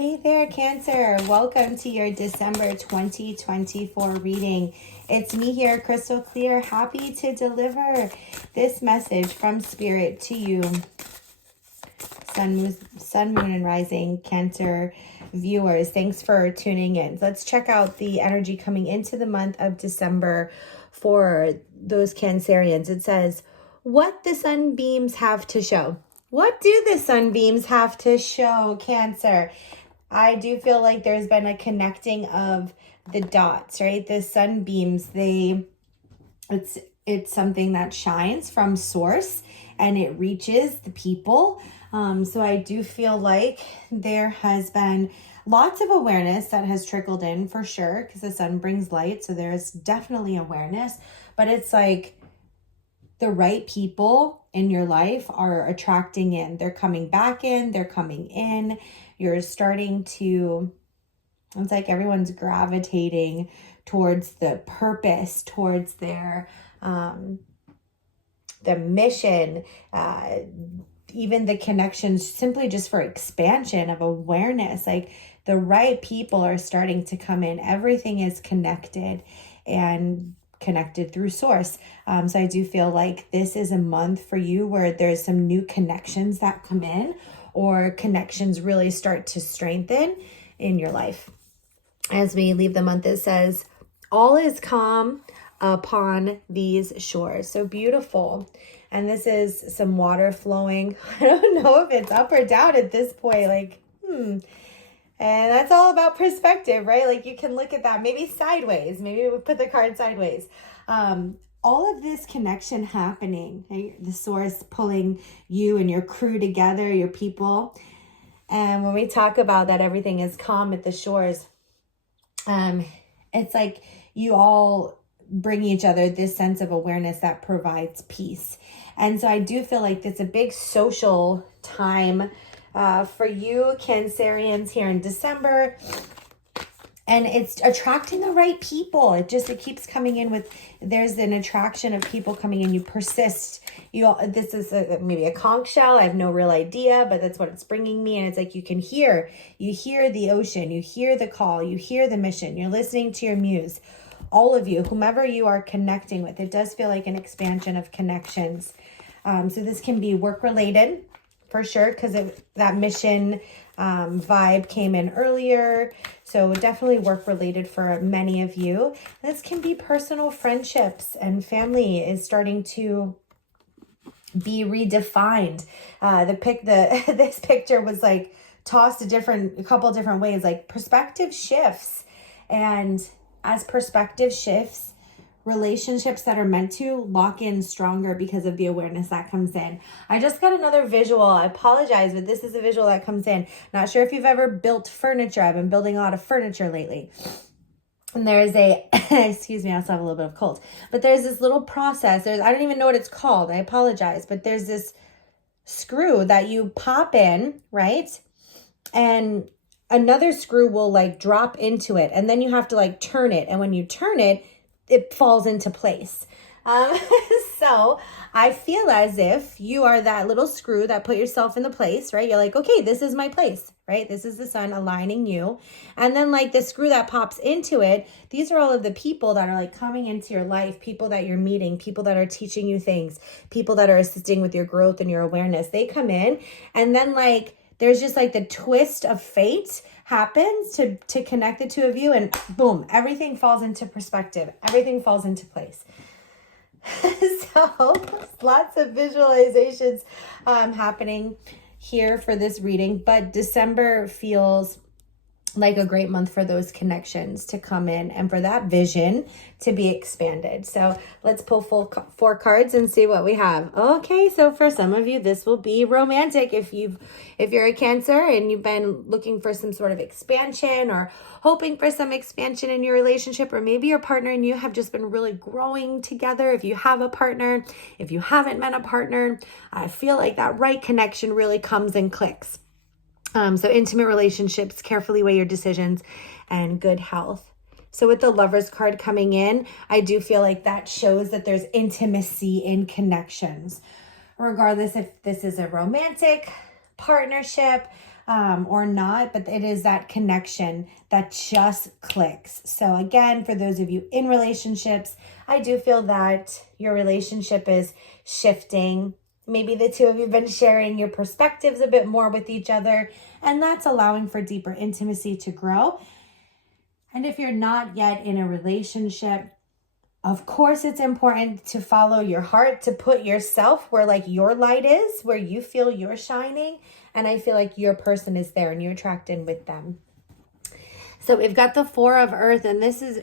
Hey there, Cancer. Welcome to your December 2024 reading. It's me here, Krystal Clear, happy to deliver this message from Spirit to you. Sun, Moon, and Rising Cancer viewers, thanks for tuning in. Let's check out the energy coming into the month of December for those Cancerians. It says, what the sunbeams have to show. What do the sunbeams have to show, Cancer? I do feel like there's been a connecting of the dots, right? The sunbeams, it's something that shines from source and it reaches the people. So I do feel like there has been lots of awareness that has trickled in for sure, because the sun brings light. So there's definitely awareness, but it's like the right people in your life are attracting in. They're coming back in, they're coming in. You're starting to, it's like everyone's gravitating towards the purpose, towards their, the mission, even the connections, simply just for expansion of awareness. Like the right people are starting to come in. Everything is connected and connected through source. So I do feel like this is a month for you where there's some new connections that come in, or connections really start to strengthen in your life. As we leave the month, it says, all is calm upon these shores. So beautiful. And this is some water flowing. I don't know if it's up or down at this point. And that's all about perspective, right? Like you can look at that maybe sideways. Maybe we put the card sideways. All of this connection happening, right? The source pulling you and your crew together, your people. And when we talk about that everything is calm at the shores, it's like you all bring each other this sense of awareness that provides peace. And so I do feel like it's a big social time for you Cancerians here in December. And it's attracting the right people. It keeps coming in with, there's an attraction of people coming in. You persist. This is maybe a conch shell. I have no real idea, but that's what it's bringing me. And it's like you hear the ocean, you hear the call, you hear the mission, you're listening to your muse. All of you, whomever you are connecting with, it does feel like an expansion of connections. So this can be work related for sure, because that mission vibe came in earlier. So definitely work related for many of you. This can be personal friendships, and family is starting to be redefined. This picture was like tossed a couple different ways, like perspective shifts. And as perspective shifts, relationships that are meant to lock in stronger because of the awareness that comes in. I just got another visual. I apologize, but this is a visual that comes in. Not sure if you've ever built furniture. I've been building a lot of furniture lately. And there's excuse me, I also have a little bit of cold. But there's this little process. I don't even know what it's called. I apologize. But there's this screw that you pop in, right? And another screw will like drop into it. And then you have to like turn it. And when you turn it, it falls into place. So I feel as if you are that little screw that put yourself in the place, right? You're like, okay, this is my place, right? This is the sun aligning you. And then like the screw that pops into it, these are all of the people that are like coming into your life, people that you're meeting, people that are teaching you things, people that are assisting with your growth and your awareness. They come in, and then like, there's just like the twist of fate happens to connect the two of you, and boom, everything falls into perspective. Everything falls into place. So lots of visualizations happening here for this reading, but December feels like a great month for those connections to come in and for that vision to be expanded. So let's pull four cards and see what we have. Okay, so for some of you, this will be romantic. If you're a Cancer and you've been looking for some sort of expansion or hoping for some expansion in your relationship, or maybe your partner and you have just been really growing together. If you have a partner, if you haven't met a partner, I feel like that right connection really comes and clicks. So intimate relationships, carefully weigh your decisions, and good health. So with the Lovers card coming in, I do feel like that shows that there's intimacy in connections. Regardless if this is a romantic partnership, or not, but it is that connection that just clicks. So again, for those of you in relationships, I do feel that your relationship is shifting. Maybe the two of you have been sharing your perspectives a bit more with each other, and that's allowing for deeper intimacy to grow. And if you're not yet in a relationship, of course, it's important to follow your heart, to put yourself where like your light is, where you feel you're shining. And I feel like your person is there and you're attracted with them. So we've got the Four of Earth, and this is,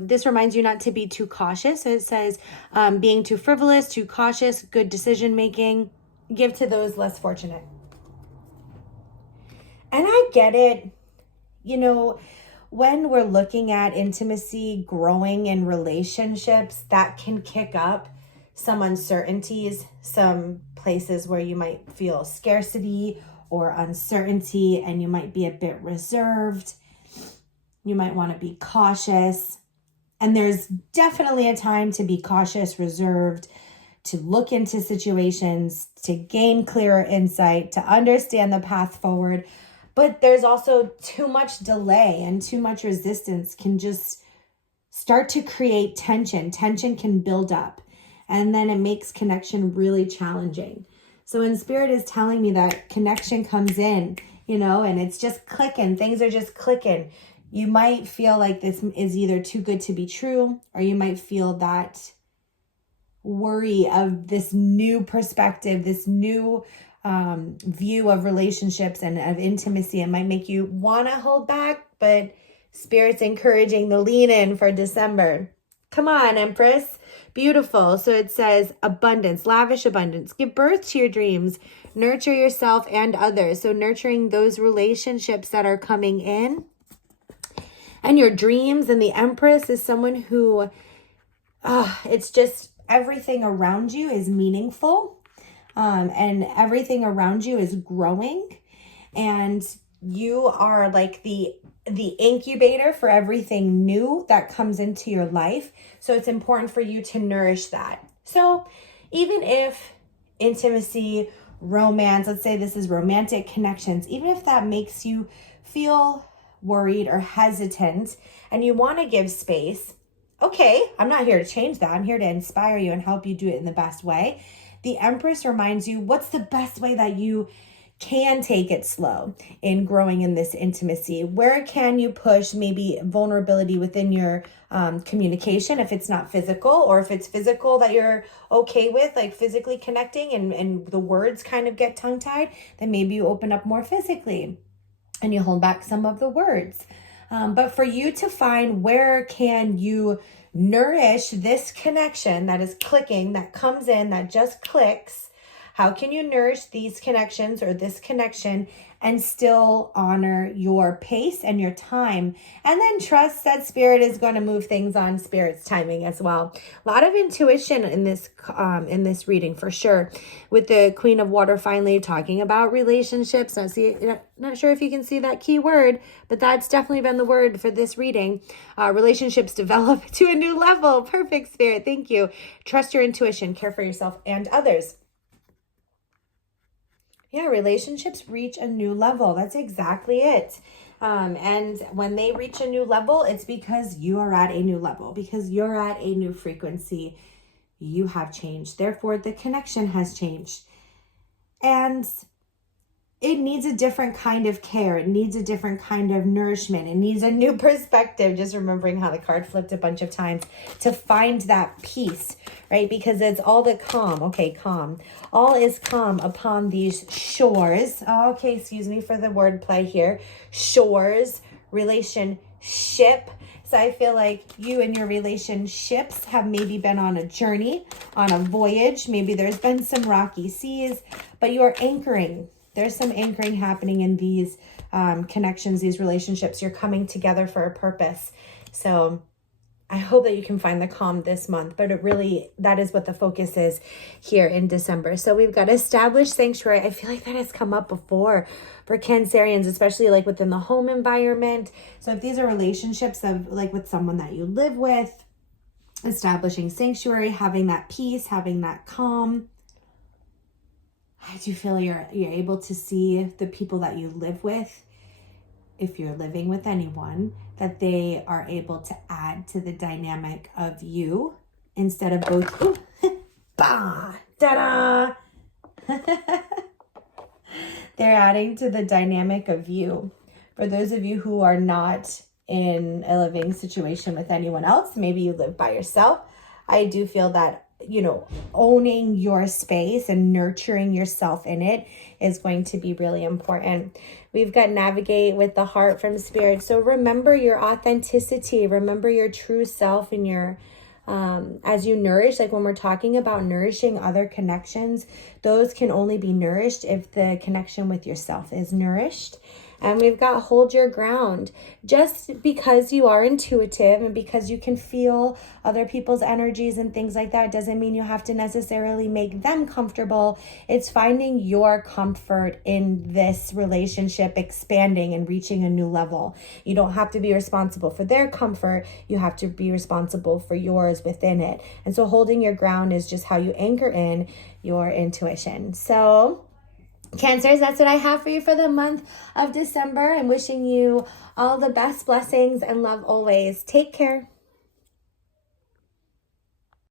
this reminds you not to be too cautious. So it says being too frivolous, too cautious, good decision making, give to those less fortunate. And I get it, when we're looking at intimacy, growing in relationships, that can kick up some uncertainties, some places where you might feel scarcity or uncertainty, and you might be a bit reserved. You might want to be cautious. And there's definitely a time to be cautious, reserved, to look into situations, to gain clearer insight, to understand the path forward. But there's also too much delay, and too much resistance can just start to create tension. Tension can build up, and then it makes connection really challenging. So when Spirit is telling me that connection comes in, and it's just clicking, things are just clicking, you might feel like this is either too good to be true, or you might feel that worry of this new perspective, this new view of relationships and of intimacy. It might make you want to hold back, but Spirit's encouraging the lean in for December. Come on, Empress. Beautiful. So it says abundance, lavish abundance. Give birth to your dreams. Nurture yourself and others. So nurturing those relationships that are coming in. And your dreams. And the Empress is someone who, it's just everything around you is meaningful. And everything around you is growing, and you are like the incubator for everything new that comes into your life. So it's important for you to nourish that. So even if intimacy, romance, let's say this is romantic connections, even if that makes you feel worried or hesitant and you want to give space, okay, I'm not here to change that. I'm here to inspire you and help you do it in the best way. The Empress reminds you, what's the best way that you can take it slow in growing in this intimacy? Where can you push maybe vulnerability within your communication if it's not physical, or if it's physical that you're okay with, like physically connecting and the words kind of get tongue-tied, then maybe you open up more physically and you hold back some of the words. But for you to find where can you nourish this connection that is clicking, that comes in, that just clicks. How can you nourish these connections or this connection and still honor your pace and your time? And then trust that Spirit is going to move things on Spirit's timing as well. A lot of intuition in this reading for sure, with the Queen of Water finally talking about relationships. Not sure if you can see that key word, but that's definitely been the word for this reading. Relationships develop to a new level. Perfect, Spirit. Thank you. Trust your intuition. Care for yourself and others. Yeah, relationships reach a new level. That's exactly it. And when they reach a new level, it's because you are at a new level, because you're at a new frequency. You have changed. Therefore, the connection has changed. And it needs a different kind of care. It needs a different kind of nourishment. It needs a new perspective. Just remembering how the card flipped a bunch of times to find that peace, right? Because it's all the calm. Okay, calm. All is calm upon these shores. Okay, excuse me for the wordplay here. Shores, relationship. So I feel like you and your relationships have maybe been on a journey, on a voyage. Maybe there's been some rocky seas, but you're anchoring. There's some anchoring happening in these connections, these relationships. You're coming together for a purpose. So I hope that you can find the calm this month, but that is what the focus is here in December. So we've got established sanctuary. I feel like that has come up before for Cancerians, especially like within the home environment. So if these are relationships of like with someone that you live with, establishing sanctuary, having that peace, having that calm. I do feel you're able to see the people that you live with, if you're living with anyone, that they are able to add to the dynamic of you instead of both. Ooh, bah, da-da. They're adding to the dynamic of you. For those of you who are not in a living situation with anyone else, maybe you live by yourself, I do feel that, you know, owning your space and nurturing yourself in it is going to be really important. We've got navigate with the heart from spirit. So remember your authenticity, remember your true self and your, as you nourish, like when we're talking about nourishing other connections, those can only be nourished if the connection with yourself is nourished. And we've got hold your ground. Just because you are intuitive and because you can feel other people's energies and things like that doesn't mean you have to necessarily make them comfortable. It's finding your comfort in this relationship expanding and reaching a new level. You don't have to be responsible for their comfort. You have to be responsible for yours within it. And so holding your ground is just how you anchor in your intuition. So Cancers, that's what I have for you for the month of December. I'm wishing you all the best blessings and love always. Take care.